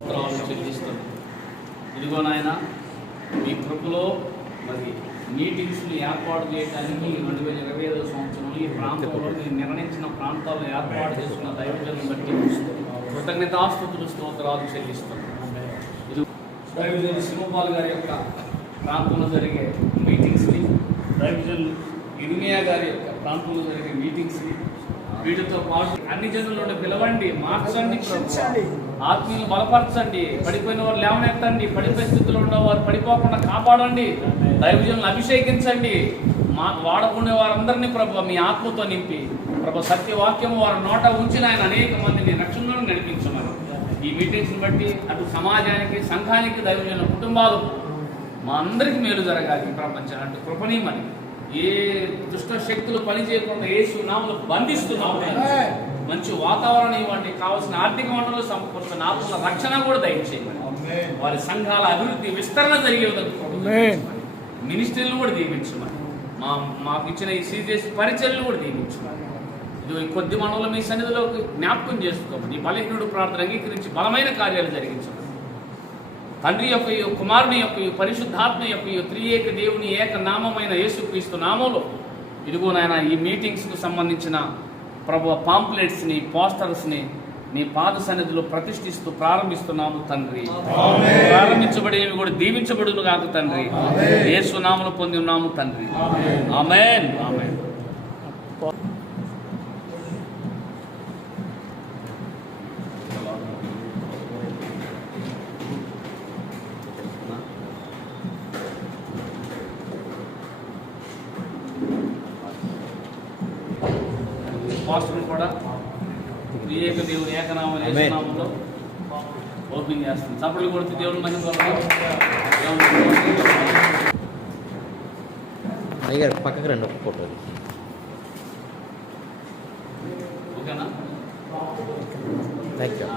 స్తోత్రాలు చెల్లిస్తున్నాం ఇదిగో నాయన మీ కృపలో మరి మీటింగ్స్ని ఏర్పాటు చేయడానికి రెండు వేల ఇరవై ఐదో సంవత్సరంలో ఈ ప్రాంతంలో మీరు నిర్ణయించిన ప్రాంతాల్లో ఏర్పాటు చేసుకున్న దైవజనం బట్టి కృతజ్ఞతాస్తుతులు స్తోత్రాలు చెల్లిస్తున్నాం ఇది దైవజన సింహపాల్ గారి యొక్క ప్రాంతంలో జరిగే మీటింగ్స్ని దైవజన్ ఇర్మియా గారి యొక్క ప్రాంతంలో జరిగే మీటింగ్స్ని వీటితో పాటు అన్ని జనులను పిలవండి మార్చండి. ఆత్మీయులు బలపరచండి. పడిపోయిన వారు లేవనెత్తండి పడిపోయే స్థితిలో ఉన్న వారు పడిపోకుండా కాపాడండి. దైవజనులు అభిషేకించండి. మా వాడకునే వారందరినీ ప్రభు మీ ఆత్మతో నింపి. ప్రభు సత్యవాక్యము వారి నోట ఉంచిన ఆయన అనేక మందిని రక్షణలో నడిపించమని. ఈ మీటింగ్స్ని బట్టి అటు సమాజానికి సంఘానికి దైవజనుల కుటుంబాలకు మా అందరికి మేలు జరగాలి ఈ ప్రపంచం అంటే కృపణీయమని. ఏ దుష్ట శక్తులు పని చేయకుండా యేసు నామలు బంధిస్తున్నాము మంచి వాతావరణం ఇవ్వండి. కావాల్సిన ఆర్థిక వనరులు సమకూర్చిన ఆత్మల రక్షణ కూడా దయచేయమని వారి సంఘాల అభివృద్ధి విస్తరణ జరిగే మినిస్ట్రీలు కూడా దీవించమని మా మాకు ఇచ్చిన ఈ సీరియస్ పరిచయలు కూడా దీవించమని ఇది కొద్ది మనలో మీ సన్నిధిలో జ్ఞాపకం చేసుకోమని. బలహీనుడు ప్రార్థన అంగీకరించి బలమైన కార్యాలు జరిగించమని. తండ్రి యొక్క కుమారుని యొక్క పరిశుద్ధాత్మ యొక్క త్రియేక దేవుని ఏక నామమైన యేసుక్రీస్తు నామంలో. ఇదిగో నాయన ఈ మీటింగ్స్కు సంబంధించిన ప్రభు పాంప్లెట్స్ని పోస్టర్స్ని మీ పాద సన్నిధిలో ప్రతిష్ఠిస్తూ ప్రారంభిస్తున్నాము తండ్రి. ప్రారంభించబడేవి కూడా దీవించబడును కాక తండ్రి. యేసు నామలు పొంది ఉన్నాము తండ్రి. ఆమెన్. ఆమెన్. పాస్టర్ కూడా ఏక దేవుని ఏకనామం ఏకనామంలో ఓపెన్ చేస్తుంది. చప్పట్లు కొడితే దేవుని మహిమ అయ్యారు పక్కకు రండి ఒక ఫోటో ఓకేనా? Thank you